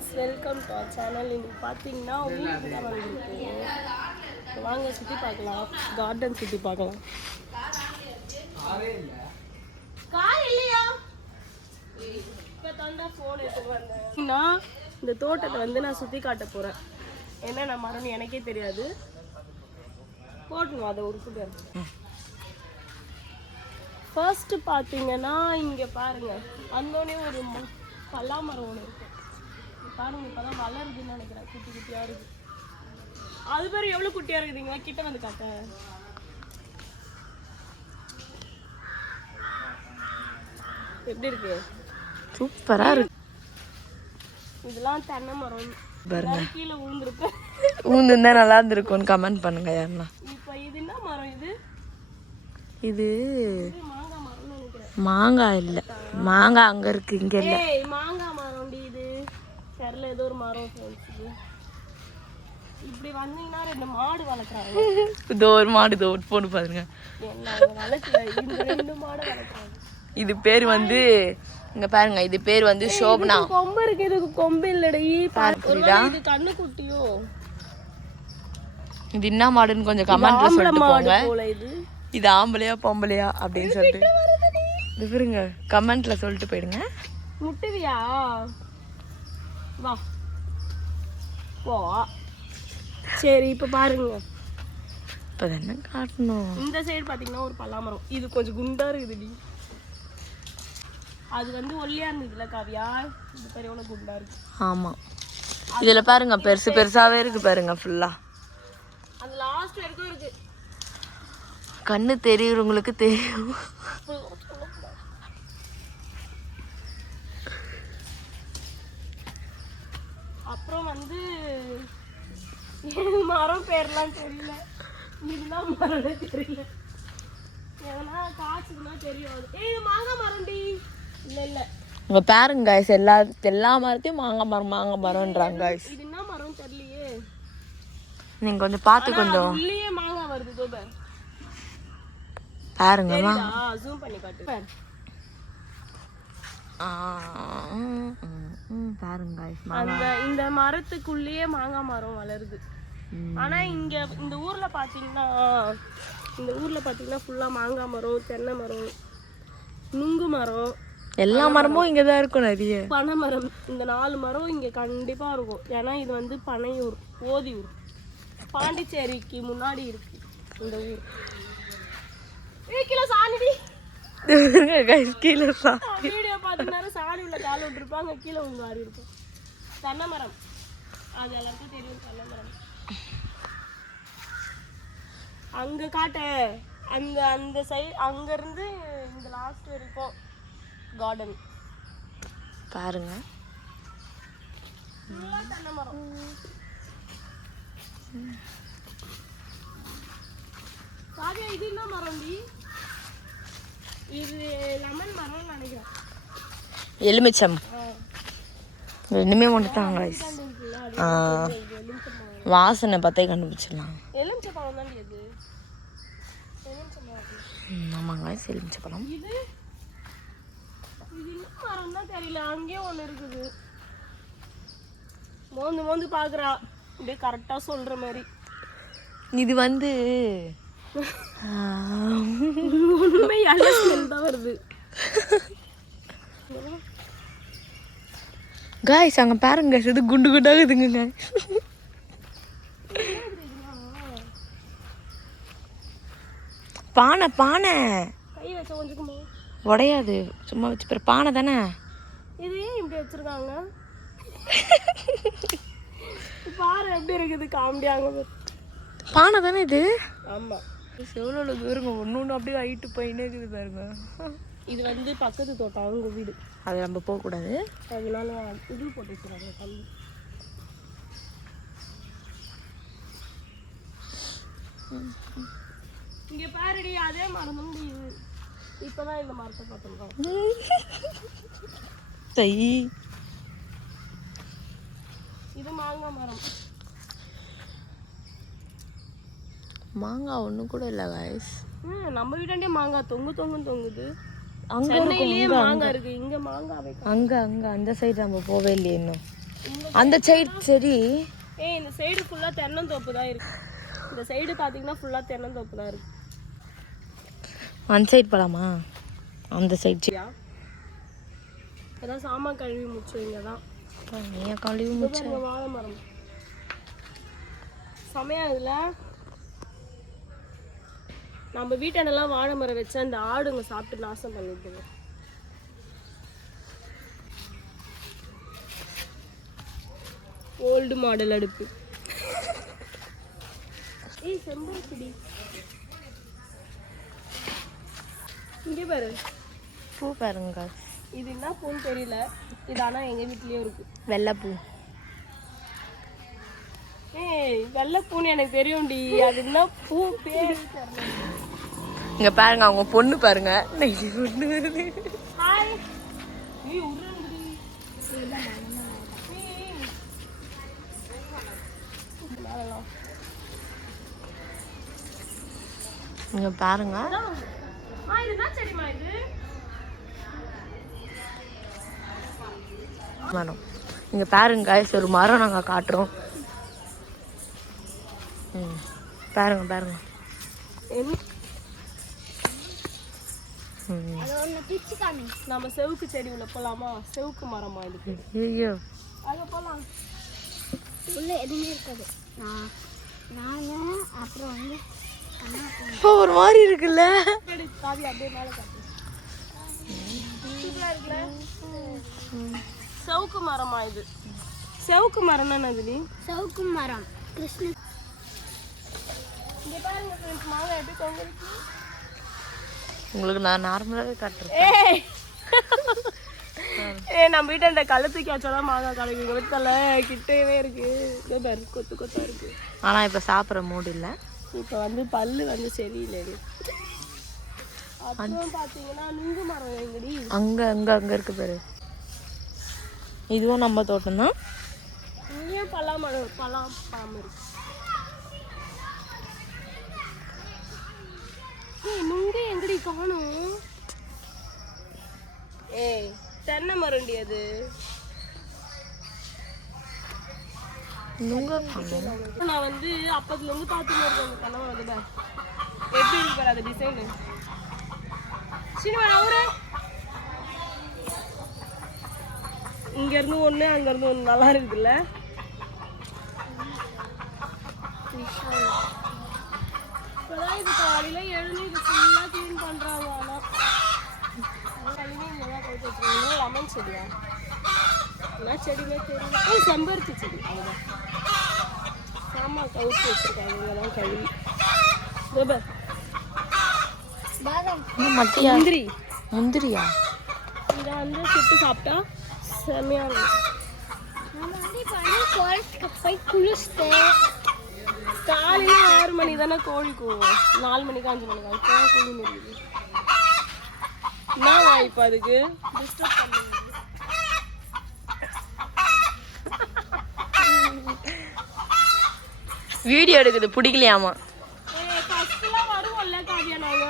Friends, welcome to our channel. இன்னைக்கு பார்த்தீங்கன்னா ஊருக்கு தான் வந்துருக்கு. வாங்க சுற்றி பார்க்கலாம், கார்டன் சுற்றி பார்க்கலாம். கார் இல்லையா? இப்போ தாண்டா ஃபோன் எடுத்துட்டு வந்தேன். இந்த தோட்டத்தை வந்து நான் சுற்றி காட்ட போகிறேன். என்னென்ன மரம்னு எனக்கே தெரியாது. போட்டுங்க அதை உருக்குங்க. ஃபர்ஸ்ட் பார்த்தீங்கன்னா இங்கே பாருங்க, வந்தோடனே ஒரு பல்லாமரம் ஒன்று இருக்கு பாருங்க. இப்போதான் வளருதுன்னு நினைக்கிறேன், குட்டி குட்டியாக இருக்கு. அது பேர் எவ்வளோ குட்டியாக இருக்குதுங்களா? கிட்ட வந்து காட்ட. எப்படி இருக்கு? சூப்பராக இருக்கு. இதெல்லாம் தென்னை மரம். கீழே ஊந்துருக்கு. ஊந்துருந்தா நல்லா இருந்திருக்கும்னு கமெண்ட் பண்ணுங்க யாருன்னா. இப்போ இது என்ன மரம்? இது மாங்காய் மரம்னு நினைக்கிறேன். மாங்காய் இல்லை, மாங்காய் அங்கே இருக்கு, இங்கே இல்லை. மாங்காய் மரம். இது தெரியல, ஏதோ ஒரு மரம். இப்படி வந்தீங்கன்னா 2 மாடு வளர்க்குறாங்க. இதோ ஒரு மாடு, இதோ ஒரு பொண்ணு பாருங்க. வளர்க்கல, இந்த 2 மாடு வளர்க்குறாங்க. இது பேர் வந்து இங்க பாருங்க, இது பேர் வந்து சோபனா. கொம்பு இருக்கு, இதுக்கு கொம்பு இல்லடி. இது கண்ணு குட்டியோ? இது என்ன மாடுன்னு கொஞ்சம் கமெண்ட்ல சொல்லிட்டு போங்க. இது இது ஆம்பளையா பொம்பளையா அப்படின்னு சொல்லிட்டு இது பாருங்க, கமெண்ட்ல சொல்லிட்டு போயிடுங்க. முட்டுவியா? வா போ. சரி, இப்போ பாருங்க. இப்போ தானே காட்டணும். இந்த சைடு பார்த்தீங்கன்னா ஒரு பல்லாமரம். இது கொஞ்சம் குண்டா இருக்குதுடி. அது வந்து ஒல்லியா இருந்ததுல காவியா, இது பேர் எவ்வளோ குண்டா இருக்கு. ஆமா, இதுல பாருங்க பெருசு பெருசாவே இருக்கு பாருங்க. ஃபுல்லா அது லாஸ்ட் வரைக்கும் இருக்கு. கண்ணு தெரியுறவங்களுக்கு தெரியும். அப்புறம் வந்து மரம் பேர்லாம் தெரியல, இதுதான் மரம்னே தெரியல. எதனா காய்ச்சதுன்னா தெரியும். இது மாங்காய் மரம்டி. இல்லை இல்லை, இங்க பாருங்க காய்ஸ், எல்லா மரத்தையும் மாங்காய் மரம்ன்றாங்க காய்ஸ். இது என்ன மரம் தெரியலையே. நீங்க கொஞ்சம் பார்த்து கொஞ்சம் உள்ளே மாங்காய் வருது. தோப பாருங்கம்மா, ஜூம் பண்ணி காட்டு. பாருங்க காய்ஸ், அந்த இந்த மரத்துக்குள்ளேயே மாங்காய் மரம் வளருது. ஆனா இங்க இந்த ஊர்ல பாத்தீங்கன்னா ஃபுல்லா மாங்காய் மரம், தென்னை மரம், நுங்கு மரம், எல்லா மரமும் இங்கதான் இருக்கும். நிறைய பனை மரம். இந்த 4 மரம் இங்க கண்டிப்பா இருக்கும். ஏன்னா இது வந்து பனையூர், ஓதியூர், பாண்டிச்சேரிக்கு முன்னாடி இருக்கு இந்த ஊர். கீழே சாணிடி. கீழே வீடியோ பார்த்தீங்கன்னா சாணி உள்ள கால் விட்டுருப்பாங்க, கீழே உங்க ஆறு இருக்கும். தென்னை மரம் அது எல்லாருக்கும் தெரியும். தென்னை மரம் அங்க காட்ட, அந்த சைடு அங்க இருந்து இந்த லாஸ்ட் வரைக்கும் கார்டன் பாருங்க. தென்னை மரம். காவியா, இது என்ன மரம்? இது லெமன் மரம் நினைக்கிறேன். எலுமிச்சம் ரெண்டுமே வந்துட்டாங்க காய்ஸ். வாசனை பார்த்தே கண்டுபிடிச்சிடலாம். எலுமிச்சை பழம் தான் இது. ஆமாங்க காய்ஸ், எலுமிச்சை பழம். இது என்ன மரம் தான் தெரியல. அங்கேயே ஒன்று இருக்குது. மோந்து பார்க்குறா, இப்படியே கரெக்டாக சொல்கிற மாதிரி. இது வந்து ஒன்றுமே தான் வருது காய்ஸ். அங்கே பாருங்க, இது குண்டு குண்டாகுதுங்க. பானை கை வச்ச கொஞ்சம் உடையாது, சும்மா வச்சு பேர் பானை தானே. இது ஏன் இப்படி வச்சிருக்காங்க பாரு, எப்படி இருக்குது காமெடியாங்க. பானை தானே இது. ஆமாம், எவ்வளோ தூரங்க, ஒன்று அப்படியே ஹைட்டு போயின்னே இருக்குது பாருங்க. இது வந்து பக்கத்து தோட்டம், அவங்க வீடு. அது நம்ம போகக்கூடாது, அதனால இது போட்டு வச்சுருக்காங்க தள்ளி. இங்கே பாருடி, அதே மரம் தான் இது. இப்போதான் இந்த மரத்தை பார்த்துருக்கோம். இது மாங்காய் மரம். மாங்காய் ஒன்றும் கூட இல்லை காய்ஸ். நம்ம வீட்டாண்டே மாங்காய் தொங்குது. அங்க சென்னையிலேயே மாங்காய் இருக்கு, இங்க மாங்காய் அங்க அந்த சைடு நம்ம போவே இல்லையே இன்னும். அந்த சைடு சரி. இந்த சைடு ஃபுல்லாக தென்னந்தோப்பு தான் இருக்கு. இந்த சைடு பார்த்தீங்கன்னா ஃபுல்லாக தென்னந்தோப்பு தான் இருக்கு. அந்த சைடு போகலாமா? அந்த சைடு அதான் சாமான் கழுவி முடிச்சோம். இங்கே தான் நீ கழுவி முடிச்ச வாழை மரம் செமையா இதில். நம்ம வீட்டாண்டெல்லாம் வாழை மரம் வச்சா அந்த ஆடுங்க சாப்பிட்டு நாசம் பண்ணிட்டு. ஓல்டு மாடல் அடுப்பு. செம்பருத்தி இங்கே பாரு பூ பாருங்க. இது என்ன பூன்னு தெரியல. இது ஆனால் எங்கள் வீட்லேயும் இருக்கு. வெள்ளைப்பூ. வெள்ளைப்பூன்னு எனக்கு தெரியும்டி. அது என்ன பூ பேர் இங்க பாருங்க அவங்க பொண்ணு பாருங்க. பொண்ணு வருது. ஹாய். இங்க பாருங்க. இது என்ன செடிமா இது? மரம். இங்க பாருங்க ஒரு மரம் நாங்க காட்டுறோம். பாருங்க பாருங்க. நம்ம செவுக்கு செடி உள்ள போலாமா? செவுக்கு மரமா இருக்கு. ஐயோ அங்க போலாம். உள்ள எதுவுமே இருக்காது. நாங்க அப்புறம் வந்து ஒரு மாதிரி இருக்குல்ல. காவி அப்படியே மேலே காட்டு. சூப்பரா இருக்குல்ல. செவுக்கு மரமா இது? செவுக்கு மரம் என்னது? செவுக்கு மரம் கிருஷ்ண. இங்க பாருங்க फ्रेंड्स, மாங்காய் எப்படி தொங்கிருக்கு. உங்களுக்கு நான் நார்மலாவே காட்டுறேன். நம்ம வீட்டை இந்த கழுத்துக்கு வச்சாதான் மாங்காய் கிடைக்கும். வீட்டில் கிட்டவே இருக்கு. கொத்து கொத்தா இருக்கு. ஆனா இப்ப சாப்பிட்ற மூடு இல்லை. இப்போ வந்து பல்லு வந்து சரியில்லை. அப்புறம் பார்த்தீங்கன்னா நுங்கு மரம் எங்கடி? அங்க அங்க அங்க இருக்கு பாரு. இதுவும் நம்ம தோட்டம் தான். இங்கேயும் பலாமரம் பலாப்பாம்பு இருக்கு. நுங்கு எங்கடி காணும்? தென்னை மரண்டி அது. நான் வந்து அப்பத்துல இருந்து பார்த்துட்டு இருக்கேன். தென்னை மரம் எப்படி இருக்கு பாரு அது டிசைனு. சினிமா அவரு இங்க இருந்து ஒண்ணு அங்க இருந்து ஒண்ணு நல்லா இருக்குல்ல. இப்பதான் இது காலையில எழுந்து இது ஃபுல்லா கிளீன் பண்றாங்க. ஆனா லெமன் செடியா என்ன செடினே தெரியல. செம்பருத்தி செடி அவ்வளோதான். சாமா கவுச்சு வச்சிருக்காங்க. இங்கெல்லாம் கழுவி. முந்திரி. முந்திரியா? இதை வந்து சுட்டு சாப்பிட்டா செம்மையா இருக்கும். போய் குளிச்சுட்டேன். காலையில 6 மணி தானே கோழி கூவும். 4 மணிக்கு 5 மணிக்கு அதுக்கு கூலி முடியுது. என்ன இப்போ அதுக்கு டிஸ்டர்ப் பண்ணுங்க. வீடியோ எடுக்குது பிடிக்கலையாமா. வருவோம்ல காவியா நாங்க.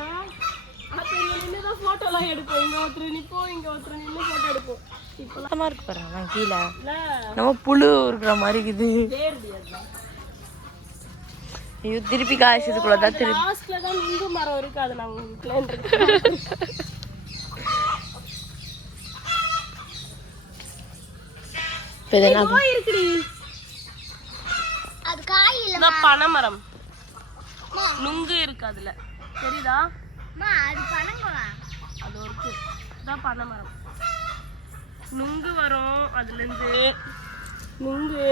அப்போ இங்கே நின்று தான் ஃபோட்டோலாம் எடுப்போம். இங்கே ஒருத்தர் நிற்போம், இங்கே ஒருத்தர் நின்று ஃபோட்டோ எடுப்போம். இப்போலாம் இருக்கு பாருங்க கீழே நம்ம புழு இருக்கிற மாதிரி இருக்குது. இது திருப்பி காய்ச்சதுக்குள்ளதான் திருப்பி லாஸ்ட்ல தான் நுங்கு மரம் இருக்கு. அது நான் உங்களுக்கு இருக்குடி. அது காய் இல்ல, பனைமரம். நுங்கு இருக்கு அதுல தெரியுதா? அது பனமரம். அது இருக்கு. இதான் பனைமரம். நுங்கு வரும் அதுல இருந்து. நுங்கு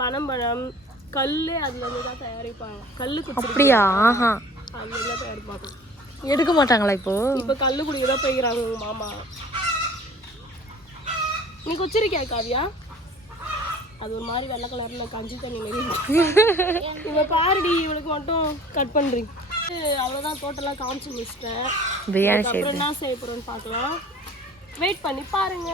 பனம்பழம் கல்லு அதுல இருந்து தான் தயாரிப்பாங்க. கல்லு குச்சி. அப்படியா? ஆஹா, அதுல இருந்து தயாரிப்பாங்க. எடுக்க மாட்டாங்களா இப்போ? இப்போ கல்லு குடிக்க தான் போய்க்கிறாங்க உங்க மாமா. நீ குச்சிருக்கியா காவியா? அது ஒரு மாதிரி வெள்ளை கலர்ல கஞ்சி தண்ணி மாரி. இவ பாருடி, இவளுக்கு மட்டும் கட் பண்றீங்க. அவ்வளோதான், தோட்டெல்லாம் காமிச்சு முடிச்சிட்டேன். பிரியாணி அப்புறம் என்ன செய்ய போறோம்னு பார்க்கலாம். வெயிட் பண்ணி பாருங்க.